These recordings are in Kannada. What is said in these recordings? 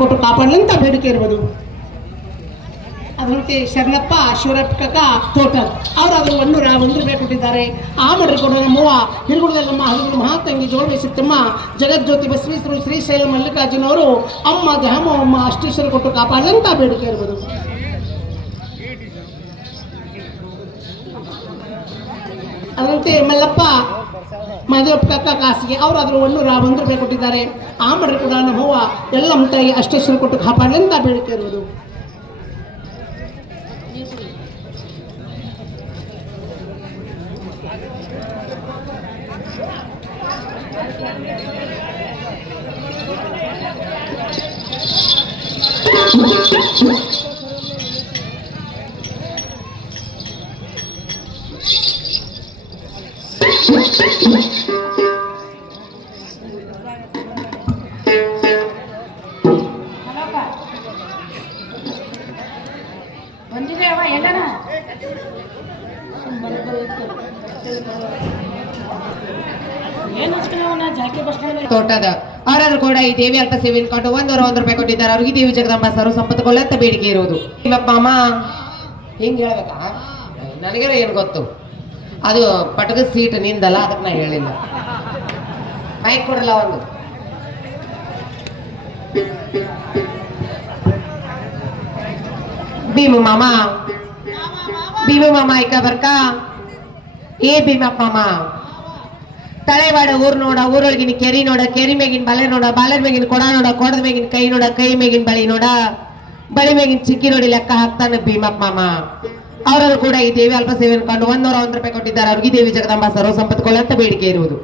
ಕೊಟ್ಟು ಕಾಪಾಡಲಂತ ಬೇಡಿಕೆ ಇರ್ಬೋದು. ಅದರಂತೆ ಶರಣಪ್ಪ ಶಿವರಪ್ಪ ತೋಟರ್ ಅವರು ಅದರ 100 ರೂಪಾಯಿ ಕೊಟ್ಟಿದ್ದಾರೆ. ಆ ಮಡ್ರಿ ಕೊಡೋ ನಮ್ಮವ್ವ ಹಿರುಗುಳದಲ್ಲಮ್ಮ ಹರಿಗುಳು ಮಹಾತಂಗಿ ಜೋಳವೆ ಸಿತ್ತಮ್ಮ ಜಗಜ್ಯೋತಿ ಬಸವೇಶ್ವರ ಶ್ರೀಶೈಲ ಮಲ್ಲಿಕಾರ್ಜುನವರು ಅಮ್ಮ ದ್ಯಾಮವ್ವ ಅಷ್ಟೀಶ್ವರ ಕೊಟ್ಟು ಕಾಪಾಡಲಂತ ಬೇಡಿಕೆ ಇರ್ಬೋದು. ಅದರಂತೆ ಮಲ್ಲಪ್ಪ ಮಾದೇವಪ್ಪ ಕಾಸಿಗೆ ಅವರು ಅದ್ರ 101 ರೂಪಾಯಿ ಕೊಟ್ಟಿದ್ದಾರೆ. ಆ ಮಡ್ರಿ ಕೂಡ ನಮ್ಮವ್ವ ಎಲ್ಲ ತಾಯಿ ಅಷ್ಟೇಶ್ವರ ಕೊಟ್ಟು ಕಾಪಾಡಲಂತ ಬೇಡಿಕೆ ಇರುವುದು. ತೋಟದ ಅವರಾದ್ರೂ ಕೂಡ ಈ ದೇವಿ ಅಲ್ಪ ಸೇವೆ ಅನ್ಕೊಂಡು 101 ರೂಪಾಯಿ ಕೊಟ್ಟಿದ್ದಾರೆ. ಅವ್ರಿಗೆ ದೇವಿ ಜಗದಂಬ ಸರ್ವ ಸಂಪತ್ತುಕೊಳ್ಳ ಅಂತ ಬೇಡಿಕೆ ಇರುವುದು. ನಿಮ್ಮಪ್ಪ ಅಮ್ಮ ಹಿಂಗ್ ಹೇಳ್ಬೇಕಾ? ನನಗರ ಏನ್ ಗೊತ್ತು, ಅದು ಪಟಕ ಸೀಟ್ ನಿಂದಲ್ಲ, ಅದಕ್ಕೆ ನಾ ಹೇಳಿಲ್ಲ. ಮೈಕ್ ಕೊಡಲ್ಲ ಒಂದು. ಭೀಮು ಮಾಮ ಐಕ ಬರ್ಕ ಏ ಭೀಮಪ್ಪ ಮಾಮ ತಳೆವಾಡ ಊರ್ ನೋಡ, ಊರೊಳಗಿನ ಕೆರಿ ನೋಡ, ಕೆರಿ ಮೇಗಿನ ಬಲೆ ನೋಡ, ಬಾಲರ್ ಮೇಗಿನ ಕೊಡ ನೋಡ, ಕೊಡದ ಮೇಗಿನ ಕೈ ನೋಡ, ಕೈ ಮೇಗಿನ ಬಳಿ ನೋಡ, ಬಳಿ ಮೇಗಿನ ಚಿಕ್ಕಿ ನೋಡಿ ಲೆಕ್ಕ ಹಾಕ್ತಾನೆ ಭೀಮಪ್ಪ ಮಾಮ. ಅವರನ್ನು ಕೂಡ ಈ ದೇವಿ ಅಲ್ಪ ಸೇವೆ ಅನ್ಕೊಂಡು 101 ರೂಪಾಯಿ ಕೊಟ್ಟಿದ್ದಾರೆ. ಅವ್ರಿಗೆ ದೇವಿ ಜಗದಂಬ ಸರ್ವ ಸಂಪತ್ತುಕೊಳ್ಳ ಅಂತ ಬೇಡಿಕೆ ಇರುವುದು.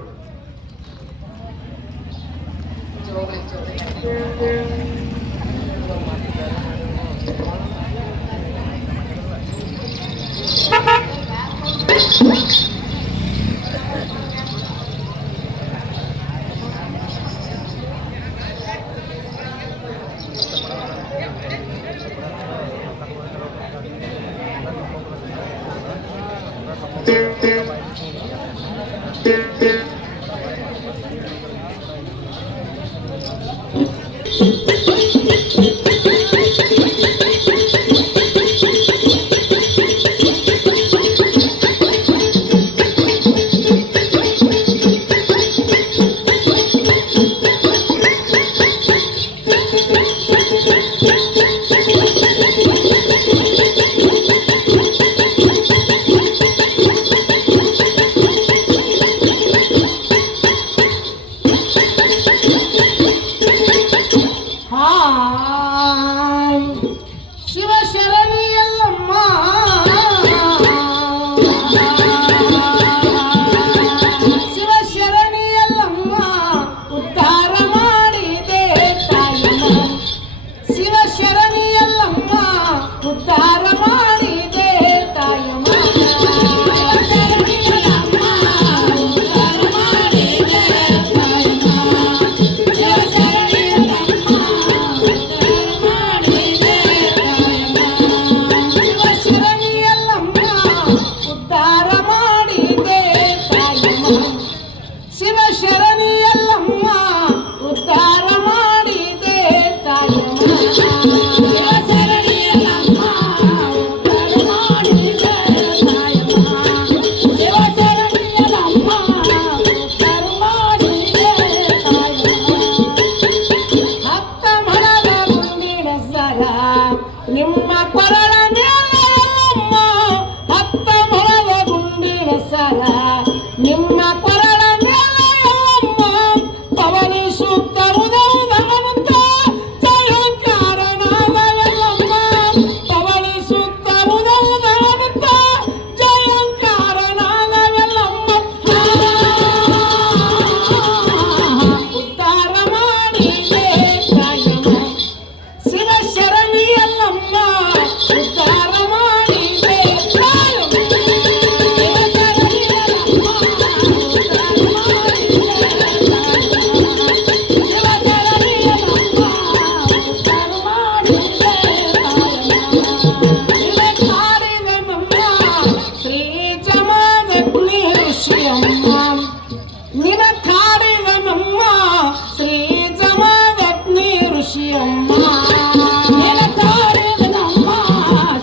ನಿನ್ನ ಕಾಡಿದ ನಮ್ಮ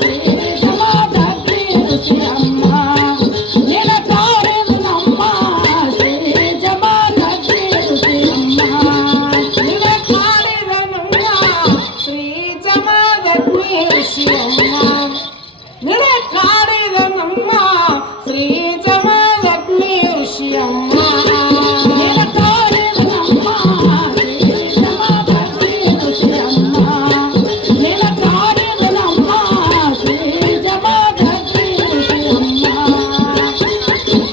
ಶ್ರೀ ಜಮದಗ್ನಿ ಋಷಿಯಮ್ಮ. ನಿನ್ನ ಕಾಡಿದ ನಮ್ಮ ಶ್ರೀ ಜಮದಗ್ನಿ ಋಷಿಯಮ್ಮ. ನಿನ್ನ ಕಾಡಿದ ನಮ್ಮ ಶ್ರೀ ಜಮದಗ್ನಿ ಋಷಿಯಮ್ಮ. ನಿನ್ನ ಕಾಡಿದ ನಮ್ಮ ಶ್ರೀ ಜಮದಗ್ನಿ ಋಷಿಯಮ್ಮ. ನಿನ್ನ ಕಾಡಿದ ನಮ್ಮ ಶ್ರೀ ಜಮದಗ್ನಿ ಋಷಿಯಮ್ಮ. ನಿನ್ನ ಕಾಡಿದ ನಮ್ಮ ಶ್ರೀ ಜಮದಗ್ನಿ ಋಷಿಯಮ್ಮ.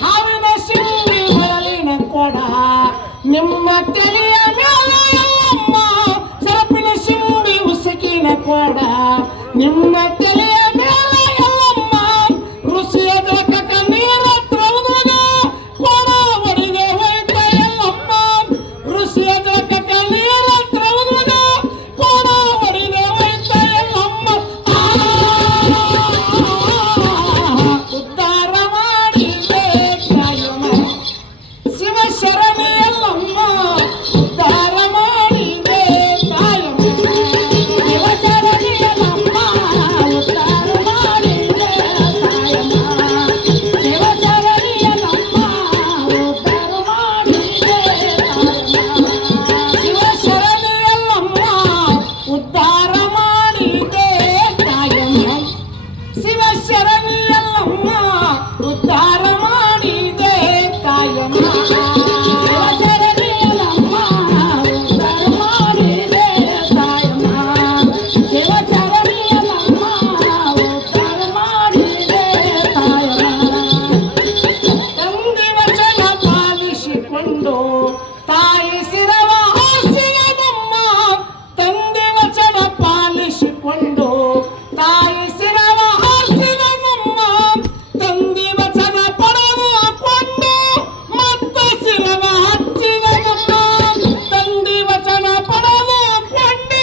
ಹಾವಿನ ಸಿಂಗಿ ಹೊರಲಿನ ಕೊಡ ನಿಮ್ಮ ತಲೆಯ ಮೇಲೆ ಎಲ್ಲಮ್ಮ. ಸರಪಿನ ಸಿಂಗಿ ಉಸುಕಿನ ಕೊಡ ನಿಮ್ಮ ತಲೆಯ ಮೇಲೆ ಎಲ್ಲಮ್ಮ. ಋಷಿಯ ಜಗಕ್ಕ ನೀರ ತ್ರೌದಾಗ ಕೊಡ ಒಡೆದೆ ಹೋಯ್ತ ಎಲ್ಲಮ್ಮ. ಋಷಿಯ ಜಗಕ್ಕ ನೀರ ತ್ರೌದಾಗ ಕೊಡ ಒಡೆದೆ ಹೋಯ್ತ ಎಲ್ಲಮ್ಮ. ಉದ್ಧಾರ ಮಾಡಿದೆ ಕಾಯಮ್ಮ ಶಿವ ಶರಣೆ ಎಲ್ಲಮ್ಮ. ಉದ್ಧಾರ ಮಾಡಿದೆ ಕಾಯಮ್ಮ. ಶಿವಚರಣಿಯಲ್ಲಮ್ಮ ಉದ್ಧಾರ ಮಾಡಿದೆ ತಾಯಮ್ಮ. ಶಿವಚರಣಿಯಲ್ಲಮ್ಮ ಉದ್ಧಾರ ಮಾಡಿದೆ ತಾಯಮ್ಮ. ಶಿವ ಶರಣೆಯಲ್ಲಮ್ಮ ಉದ್ಧಾರ ಮಾಡಿದೆ ಕಾಯಮ್ಮ. ಶಿವ ಶರಣೆಯಲ್ಲಮ್ಮ ಉದ್ಧಾರ ಮಾಡಿದೆ ಕಾಯಮ್ಮ. ಶಿವಚರಣಿಯಲ್ಲಮ್ಮ ಉದ್ಧಾರ ಮಾಡಿದೆ ತಾಯಮ್ಮ. ಶಿವಚರಣಿಯಲ್ಲಮ್ಮ ಉದ್ಧಾರ ಮಾಡಿದೆ ತಾಯಮ್ಮ. ತಂದೆ ವಚನ ಪಾಲಿಸಿಕೊಂಡು ತಾಯಿ ಶಿರವ ಹಾಸಿದಮ್ಮ. ತಂದೆ ವಚನ ಪಾಲಿಸಿಕೊಂಡು ತಾಯಿ ಶಿರವ ಹಾಸಿದಮ್ಮ. ತಂದೆ ವಚನ ಪಡೆದು ಕೊಂಡು ಮತ್ತೆ ಶಿರವ ಹಚ್ಚಿದಮ್ಮ. ತಂದೆ ವಚನ ಪಡೆದು ಕೊಂಡು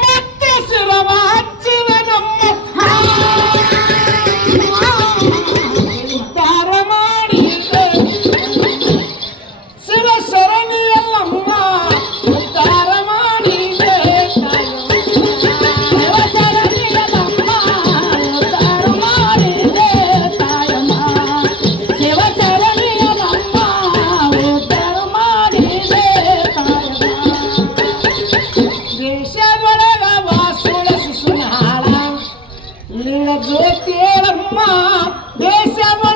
ಮತ್ತೆ ಶಿರವ ಹಚ್ಚಿದಮ್ಮ. ಉದ್ಧಾರ ಮಾಡಿದೆ ಶಿವ ಶರಣೆಯಲ್ಲಮ್ಮ. ಉದ್ಧಾರ ಮಾಡಿದೆ ಕಾಯಮ್ಮ. ಶಿವಚರಣಿಯಲ್ಲಮ್ಮ ಉದ್ಧಾರ ಮಾಡಿದೆ ತಾಯಮ್ಮ. ಶಿವಚರಣಿಯಲ್ಲಮ್ಮ ಉದ್ಧಾರ ಮಾಡಿದೆ ತಾಯಮ್ಮ. ದೇಶದೊಳಗ ವಾಸುಳ ಶಿಶುನಾಳ ಲೀಳ ಜ್ಯೋತಿಯಮ್ಮ. ದೇಶದೊಳಗ